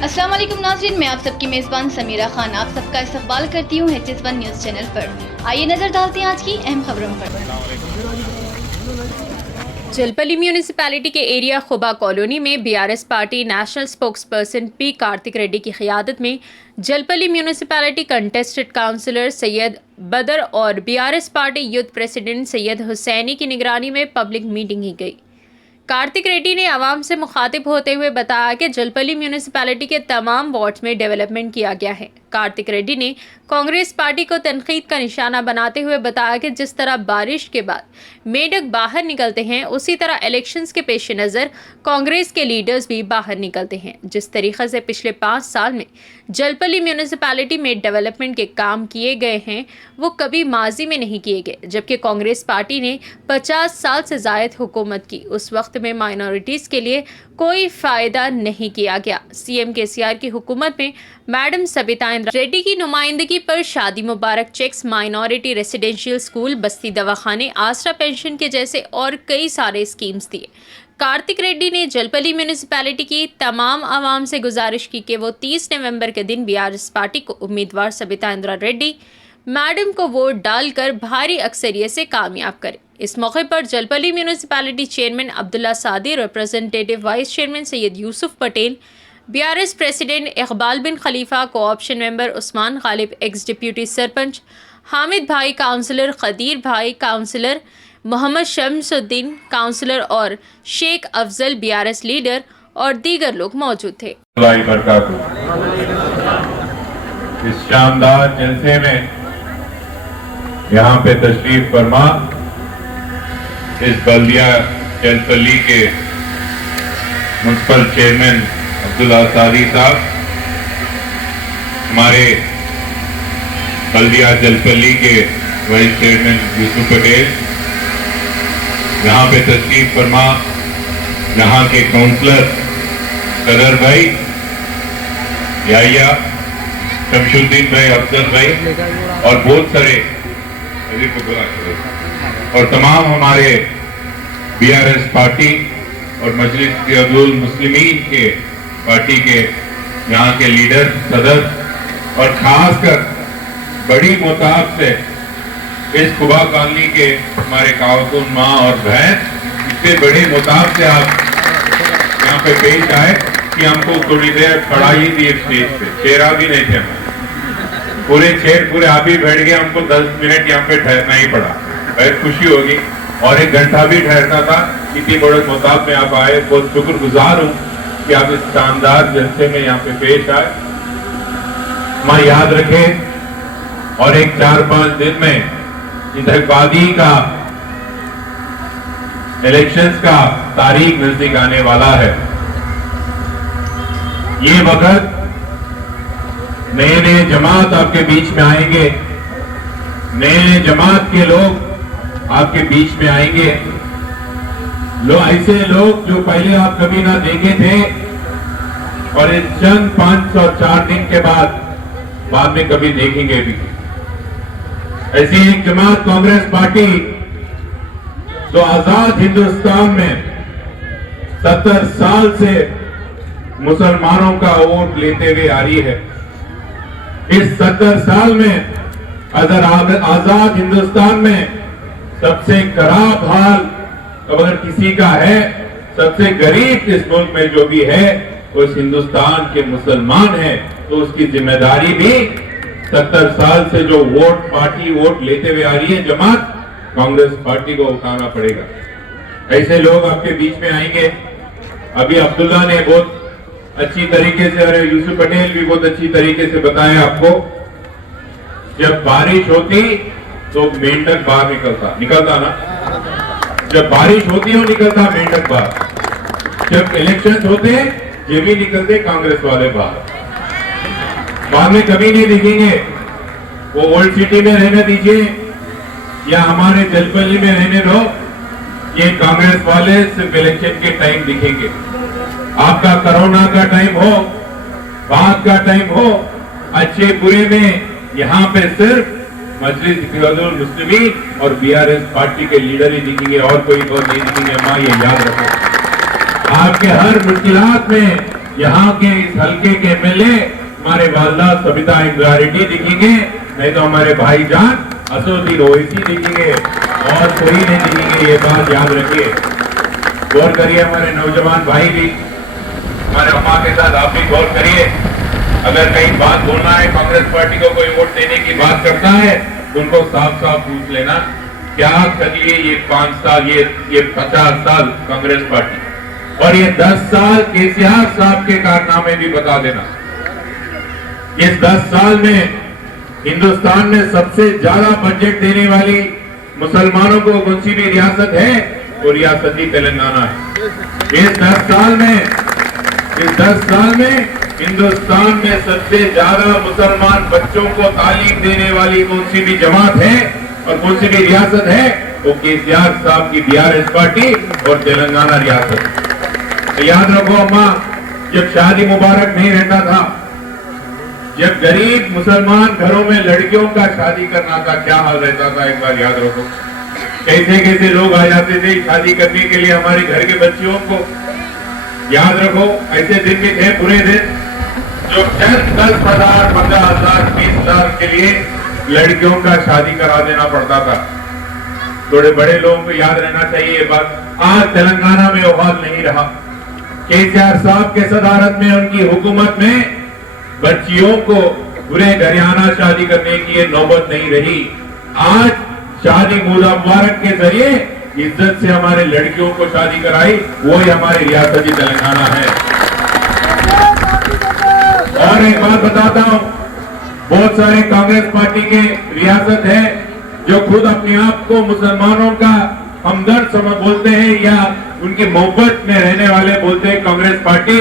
अस्सलाम वालेकुम नाज़रीन, मैं आप सबकी मेज़बान समीरा खान आप सबका इस्तकबाल करती हूँ HS1 न्यूज़ चैनल पर। आइए नज़र डालते हैं आज की अहम खबरों पर। जलपली म्यूनिसिपैलिटी के एरिया खुबा कॉलोनी में BRS party national spokesperson P Karthik Reddy की क़ियादत में Jalpally municipality contested councillor Syed Badar और BRS party youth president Syed Hussaini की निगरानी में पब्लिक मीटिंग की गई। कार्तिक रेड्डी ने आवाम से मुखातिब होते हुए बताया कि जलपली म्यूनिसिपैलिटी के तमाम वार्ड्स में डेवलपमेंट किया गया है। कार्तिक रेड्डी ने कांग्रेस पार्टी को तनकीद का निशाना बनाते हुए बताया कि जिस तरह बारिश के बाद मेंढक बाहर निकलते हैं, उसी तरह इलेक्शंस के पेश नज़र कांग्रेस के लीडर्स भी बाहर निकलते हैं। जिस तरीके से पिछले 5 साल में जलपली म्यूनिसिपैलिटी में डेवलपमेंट के काम किए गए हैं, वो कभी माजी में नहीं किए गए। जबकि कांग्रेस पार्टी ने 50 साल से ज़ायद हुकूमत की, उस वक्त में माइनॉरिटीज़ के लिए कोई फ़ायदा नहीं किया गया। CM KCR की हुकूमत में मैडम सबिता इंद्रा रेड्डी की नुमाइंदगी पर शादी मुबारक चेक्स, माइनॉरिटी रेसिडेंशियल स्कूल, बस्ती दवाखाने, आसरा पेंशन के जैसे और कई सारे स्कीम्स दिए। कार्तिक रेड्डी ने जलपली म्यूनिसिपैलिटी की तमाम आवाम से गुजारिश की कि वो 30 नवंबर के दिन BRS पार्टी को उम्मीदवार सबिता इंद्रा रेड्डी मैडम को वोट डालकर भारी अक्सरियत से कामयाब करे। इस मौके पर Jalpally municipality chairman Abdullah Sadi, representative vice chairman Syed Yusuf Patel, BRS president Iqbal bin Khalifa, cooption member Usman Ghalib, ex deputy sarpanch Hamid भाई, काउंसलर खदीर भाई, काउंसलर मोहम्मद शमसुद्दीन, काउंसलर और शेख अफजल, BRS लीडर और दीगर लोग मौजूद थे। इस शानदार जलसे में यहाँ पे तशरीफ फरमा इस बल्दिया जलपली के म्युनिसिपल चेयरमैन अब्दुल्ला सादी साहब, हमारे बल्दिया जलपली के वाइस चेयरमैन यूसुफ पटेल, यहाँ पे तशरीफ फरमा यहाँ के काउंसलर सदर भाई याया, शमशुद्दीन भाई, अफजल भाई और बहुत सारे और तमाम हमारे BRS पार्टी और मजलिस मुस्लिमीन के पार्टी के यहाँ के लीडर, सदर और खासकर बड़ी मोताब से इस खुबा कॉलोनी के हमारे खातून माँ और बहन, इससे बड़े मोताब से आप यहाँ पे पेश आए कि हमको थोड़ी देर खड़ा ही थी स्टेज पे, चेहरा भी नहीं थे हम पूरे चेयर पूरे आप ही बैठ गए, हमको 10 मिनट यहाँ पे ठहरना ही पड़ा। बहुत खुशी होगी और 1 घंटा भी ठहरना था। इतनी बड़े मुताब में आप आए, बहुत शुक्रगुजार हूँ कि आप इस शानदार जलसे में यहाँ पे पेश आए। माँ याद रखें और एक 4-5 दिन में इंतखाबादी का इलेक्शंस का तारीख नजदीक आने वाला है। ये वक्त नए नए जमात आपके बीच में आएंगे, नए नए जमात के लोग आपके बीच में आएंगे, ऐसे लोग जो पहले आप कभी ना देखे थे और इस चंद 504 दिन के बाद में कभी देखेंगे भी। ऐसी एक जमात कांग्रेस पार्टी जो आजाद हिंदुस्तान में 70 साल से मुसलमानों का वोट लेते हुए आ रही है। इस 70 साल में अगर आजाद हिंदुस्तान में सबसे खराब हाल अगर किसी का है, सबसे गरीब इस मुल्क में जो भी है वो इस हिंदुस्तान के मुसलमान है, तो उसकी जिम्मेदारी भी 70 साल से जो पार्टी वोट लेते हुए आ रही है जमात कांग्रेस पार्टी को उठाना पड़ेगा। ऐसे लोग आपके बीच में आएंगे। अभी अब्दुल्ला ने बहुत अच्छी तरीके से और यूसुफ पटेल भी बहुत अच्छी तरीके से बताया आपको, जब बारिश होती तो मेंढक बाहर निकलता ना, जब बारिश होती हो निकलता मेंढक बाहर, जब इलेक्शन होते ये भी निकलते कांग्रेस वाले बाहर में कभी नहीं दिखेंगे। वो ओल्ड सिटी में रहने दीजिए या हमारे जलपली में रहने दो, ये कांग्रेस वाले सिर्फ इलेक्शन के टाइम दिखेंगे। आपका कोरोना का टाइम हो, बात का टाइम हो, अच्छे बुरे में यहाँ पे सिर्फ मजलिस मुस्लिमीन और BRS पार्टी के लीडर ही दिखेंगे और कोई और नहीं दिखेंगे। माँ ये याद रखो, आपके हर मुश्किलात में यहाँ के इस हल्के के एमएलए हमारे वालदा सबिता इंद्रारेड्डी दिखेंगे, नहीं तो हमारे भाईजान असदुद्दीन ओवैसी दिखेंगे और कोई नहीं दिखेंगे। ये बात याद रखिए। गौर करिए हमारे नौजवान भाई भी, हमारे अम्मा के साथ आप भी गौर करिए। अगर कहीं बात बोलना है, कांग्रेस पार्टी को कोई वोट देने की बात करता है तो उनको साफ साफ पूछ लेना क्या कर लिए ये 5 साल, ये 50 साल कांग्रेस पार्टी, और ये 10 साल केसीआर साहब के कारनामे भी बता देना। इस 10 साल में हिंदुस्तान में सबसे ज्यादा बजट देने वाली मुसलमानों को कौन सी भी रियासत है, वो रियासत ही तेलंगाना है। इस 10 साल में हिंदुस्तान में सबसे ज्यादा मुसलमान बच्चों को तालीम देने वाली कौन सी भी जमात है और कौन सी भी रियासत है, वो केसीआर साहब की बीआरएस पार्टी और तेलंगाना रियासत। तो याद रखो अम्मा, जब शादी मुबारक नहीं रहता था, जब गरीब मुसलमान घरों में लड़कियों का शादी करना था, क्या हाल रहता था, एक बार याद रखो। कैसे कैसे लोग आ जाते थे शादी करने के लिए हमारे घर के बच्चियों को। याद रखो, ऐसे दिन भी थे, बुरे दिन, जो 10,000, 15,000, 20,000 के लिए लड़कियों का शादी करा देना पड़ता था। थोड़े बड़े लोगों को याद रहना चाहिए ये बात। आज तेलंगाना में वो हाल नहीं रहा। केसीआर साहब के सदारत में, उनकी हुकूमत में बच्चियों को बुरे घराना शादी करने की ये नौबत नहीं रही। आज शादी मुबारक के जरिए इज्जत से हमारे लड़कियों को शादी कराई, वो ही हमारी रियासत ही तेलंगाना है। और एक बात बताता हूं, बहुत सारे कांग्रेस पार्टी के रियासत है जो खुद अपने आप को मुसलमानों का हमदर्द बोलते हैं या उनकी मोहब्बत में रहने वाले बोलते हैं कांग्रेस पार्टी।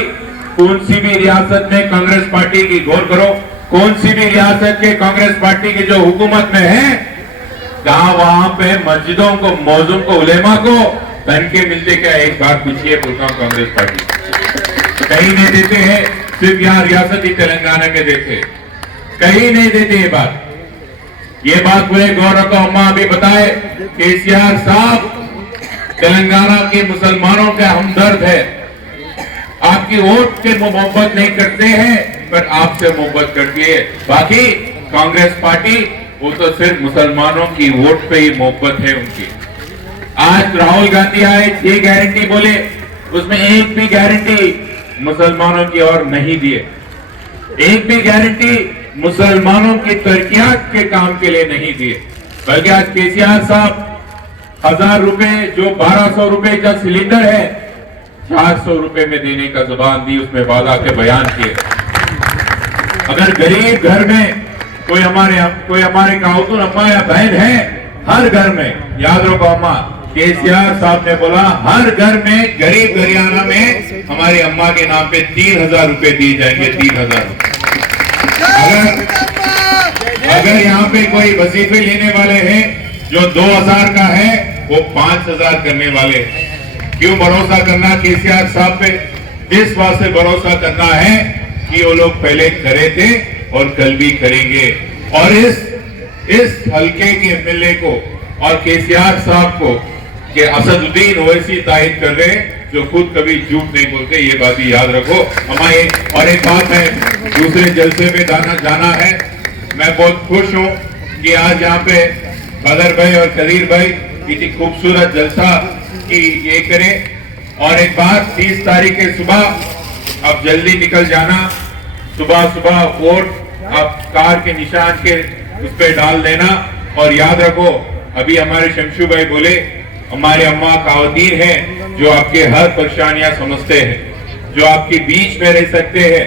कौन सी भी रियासत में कांग्रेस पार्टी की, गौर करो, कौन सी भी रियासत के कांग्रेस पार्टी की जो हुकूमत में है, कहा वहां पे मस्जिदों को, मौजूम को, उलेमा को तनखे मिलते क्या? एक बार पूछिए कांग्रेस पार्टी कहीं नहीं देते हैं, सिर्फ यहाँ रियासत ही तेलंगाना में देते, कहीं नहीं देते। ये बात पूरे गौरव को अम्मा अभी बताए, केसीआर साहब तेलंगाना के मुसलमानों का हमदर्द है। आपकी वोट के मोहब्बत नहीं करते हैं, पर आपसे मोहब्बत करती है। बाकी कांग्रेस पार्टी वो तो सिर्फ मुसलमानों की वोट पे ही मोहब्बत है उनकी। आज राहुल गांधी आए, 6 गारंटी बोले, उसमें एक भी गारंटी मुसलमानों की और नहीं दिए। एक भी गारंटी मुसलमानों की तरक्कियात के काम के लिए नहीं दिए। बल्कि आज केसीआर साहब 1000 रुपए, जो 1200 रुपए का सिलेंडर है, 400 रुपए में देने का जुबान दी, उसमें वादा के बयान किए। अगर गरीब घर में कोई हमारे खातून अम्मा या बहन है, हर घर में, याद रखो अम्मा, केसीआर साहब ने बोला हर घर में, गरीब घराना में हमारी अम्मा के नाम पे 3000 रुपए दिए जाएंगे। 3000 रुपए। अगर यहाँ पे कोई वजीफे लेने वाले हैं जो 2000 का है, वो 5000 करने वाले हैं। क्यों भरोसा करना केसीआर साहब पे? इस बात से भरोसा करना है कि वो लोग पहले करे थे और कल भी करेंगे। और इस हल्के के एमएलए को और केसीआर साहब को कि असदुद्दीन ओवैसी तायद कर रहे हैं, जो खुद कभी झूठ नहीं बोलते, ये बात भी याद रखो हमारे। और एक बात है, दूसरे जलसे में जाना है। मैं बहुत खुश हूँ कि आज यहाँ पे बदर भाई और कदीर भाई इतनी खूबसूरत जलसा की ये करें। और एक बात, 30 तारीख के सुबह अब जल्दी निकल जाना, सुबह वोट आप कार के निशान के उस पर डाल देना। और याद रखो, अभी हमारे शमशू भाई बोले, हमारे अम्मा खातून हैं जो आपके हर परेशानियां समझते हैं, जो आपके बीच में रह सकते हैं,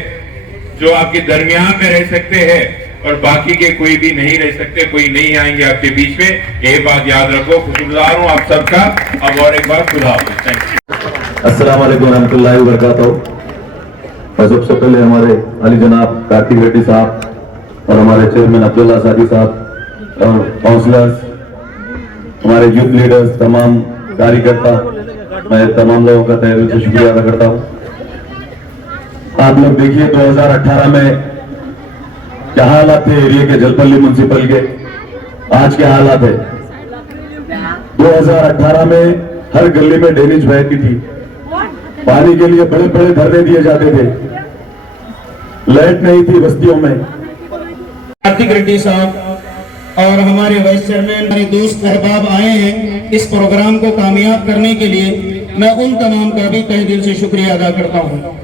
जो आपके दरमियान में रह सकते हैं, और बाकी के कोई भी नहीं रह सकते, कोई नहीं आएंगे आपके बीच में। ये बात याद रखो। खुशगुजार हूँ आप सबका। अब और एक बार खुदा हाफिज़। Thank you. अस्सलाम वालेकुम रहमतुल्लाहि व बरकातहू। और सबसे पहले हमारे अली जनाब कार्तिक रेड्डी साहब और हमारे चेयरमैन अब्दुल्ला सादी साहब और काउंसलर्स, हमारे यूथ लीडर्स, तमाम कार्यकर्ता, मैं तमाम लोगों का तहे दिल से शुक्रिया अदा करता हूँ। आप लोग देखिए 2018 में क्या हालात थे एरिया के, जलपल्ली म्युनिसिपल के, आज क्या हालात है। 2018 में हर गली में ड्रेनेज बहती थी, पानी के लिए बड़े बड़े धरने दिए जाते थे। लाइट नहीं थी बस्तियों में। कार्तिक रेड्डी साहब और हमारे वाइस चेयरमैन, हमारे दोस्त अहबाब आए हैं इस प्रोग्राम को कामयाब करने के लिए। मैं उन तमाम का भी तहे दिल से शुक्रिया अदा करता हूँ।